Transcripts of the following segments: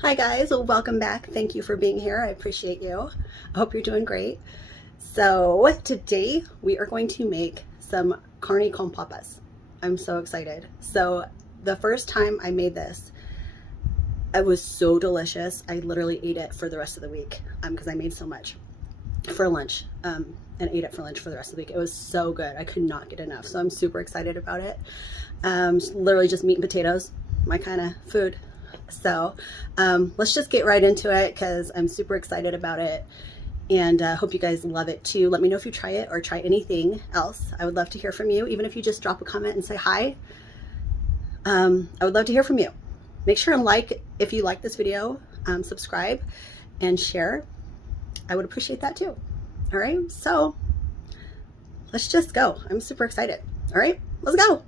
Hi guys, well, welcome back. Thank you for being here. I appreciate you. I hope you're doing great. So today we are going to make some carne con papas. I'm so excited. So the first time I made this, it was so delicious. I literally ate it for the rest of the week because I made so much for lunch and ate it for lunch for the rest of the week. It was so good. I could not get enough. So I'm super excited about it. Literally just meat and potatoes, my kind of food. So let's just get right into it because I'm super excited about it and hope you guys love it too. Let me know if you try it or try anything else. I would love to hear from you, even if you just drop a comment and say hi. I would love to hear from you. Make sure and like if you like this video, subscribe and share. I would appreciate that too. All right, so let's just go. I'm super excited. All right, let's go.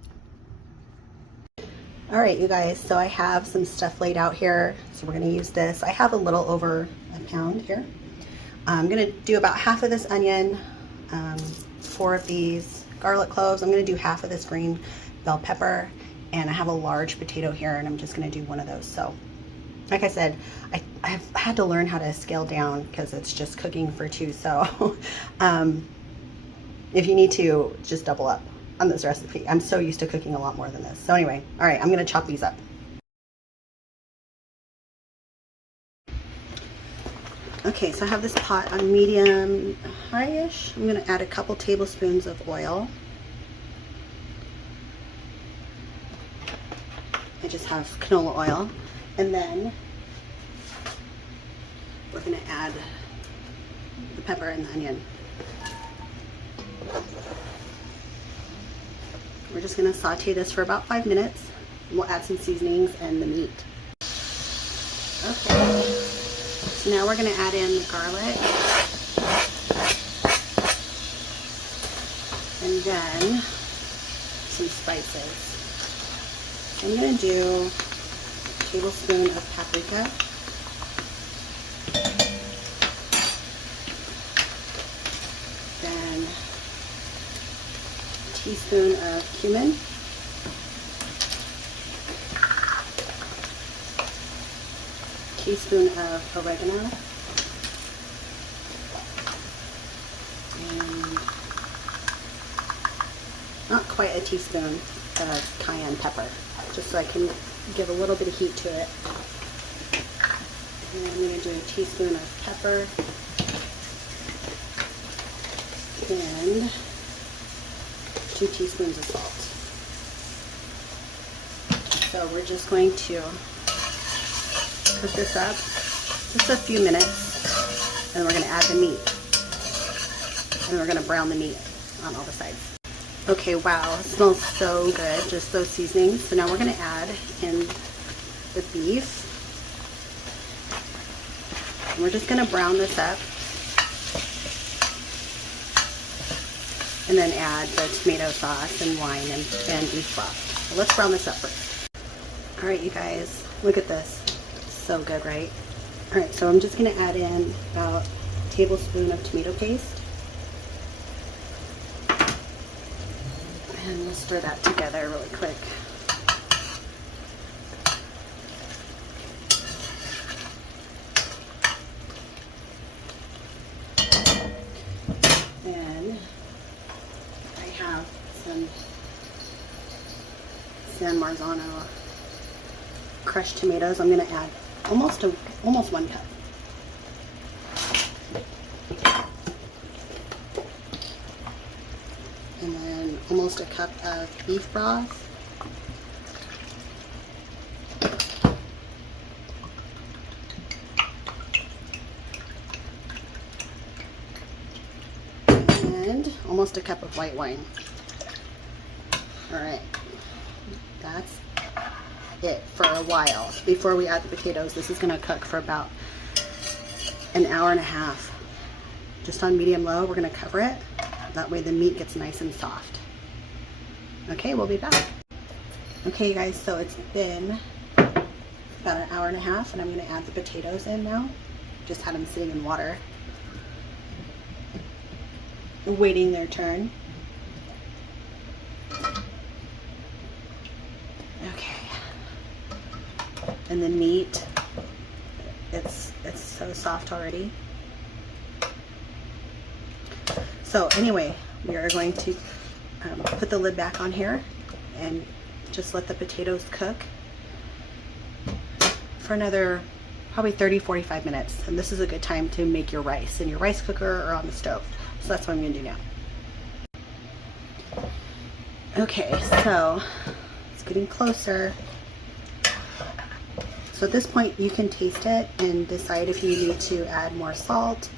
All right, you guys, so I have some stuff laid out here. So we're gonna use this. I have a little over a pound here. I'm gonna do about half of this onion, 4 of these garlic cloves. I'm gonna do half of this green bell pepper, and I have a large potato here, and I'm just gonna do one of those. So, like I said, I've had to learn how to scale down because it's just cooking for 2. So, if you need to, just double up on this recipe. I'm so used to cooking a lot more than this. So anyway, all right, I'm gonna chop these up. Okay, so I have this pot on medium high-ish. I'm gonna add a couple tablespoons of oil. I just have canola oil. And then we're gonna add the pepper and the onion. We're just gonna saute this for about 5 minutes. And we'll add some seasonings and the meat. Okay, so now we're gonna add in the garlic. And then some spices. I'm gonna do a tablespoon of paprika. Then teaspoon of cumin, teaspoon of oregano, and not quite a teaspoon of cayenne pepper, just so I can give a little bit of heat to it. And I'm going to do a teaspoon of pepper and 2 teaspoons of salt. So we're just going to cook this up just a few minutes, and we're going to add the meat, and we're going to brown the meat on all the sides. Okay, wow, it smells so good, just those seasonings. So now we're going to add in the beef, and we're just going to brown this up. And then add the tomato sauce and wine and beef broth. So let's brown this up first. All right, you guys, look at this. It's so good, right? All right, so I'm just gonna add in about a tablespoon of tomato paste. And we'll stir that together really quick. Some San Marzano crushed tomatoes. I'm going to add almost 1 cup. And then almost a cup of beef broth. And almost a cup of white wine. All right, that's it for a while. Before we add the potatoes, this is gonna cook for about an hour and a half. Just on medium low, we're gonna cover it. That way the meat gets nice and soft. Okay, we'll be back. Okay, you guys, so it's been about an hour and a half, and I'm gonna add the potatoes in now. Just had them sitting in water, waiting their turn. Okay, and the meat it's so soft already. So anyway, we are going to put the lid back on here and just let the potatoes cook for another probably 30-45 minutes. And this is a good time to make your rice in your rice cooker or on the stove. So that's what I'm going to do now. Okay, so it's getting closer. So at this point you can taste it and decide if you need to add more salt.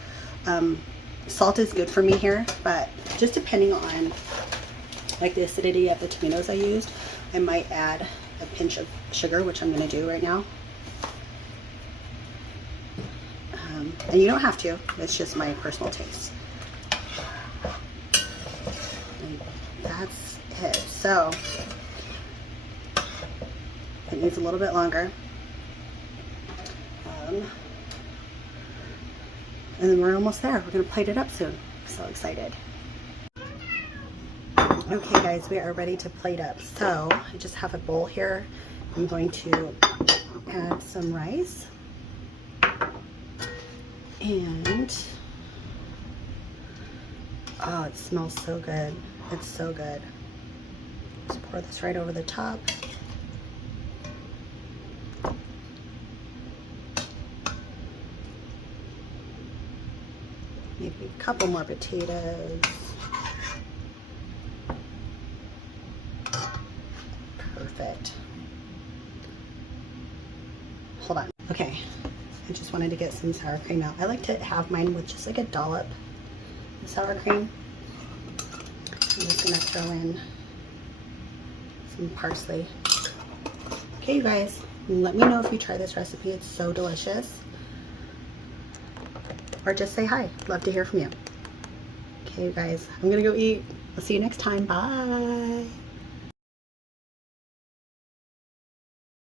Salt is good for me here, but just depending on like the acidity of the tomatoes I used, I might add a pinch of sugar, which I'm going to do right now. And you don't have to, it's just my personal taste. And that's it. So it needs a little bit longer. And then we're almost there. We're going to plate it up soon. I'm so excited. Okay guys, we are ready to plate up. So I just have a bowl here. I'm going to add some rice. And oh, it smells so good. It's so good. Just pour this right over the top. Maybe a couple more potatoes. Perfect. Hold on. Okay. I just wanted to get some sour cream out. I like to have mine with just like a dollop of sour cream. I'm just gonna throw in some parsley. Okay, you guys, let me know if you try this recipe. It's so delicious. Or just say hi. Love to hear from you. Okay, you guys, I'm gonna go eat. I'll see you next time. Bye.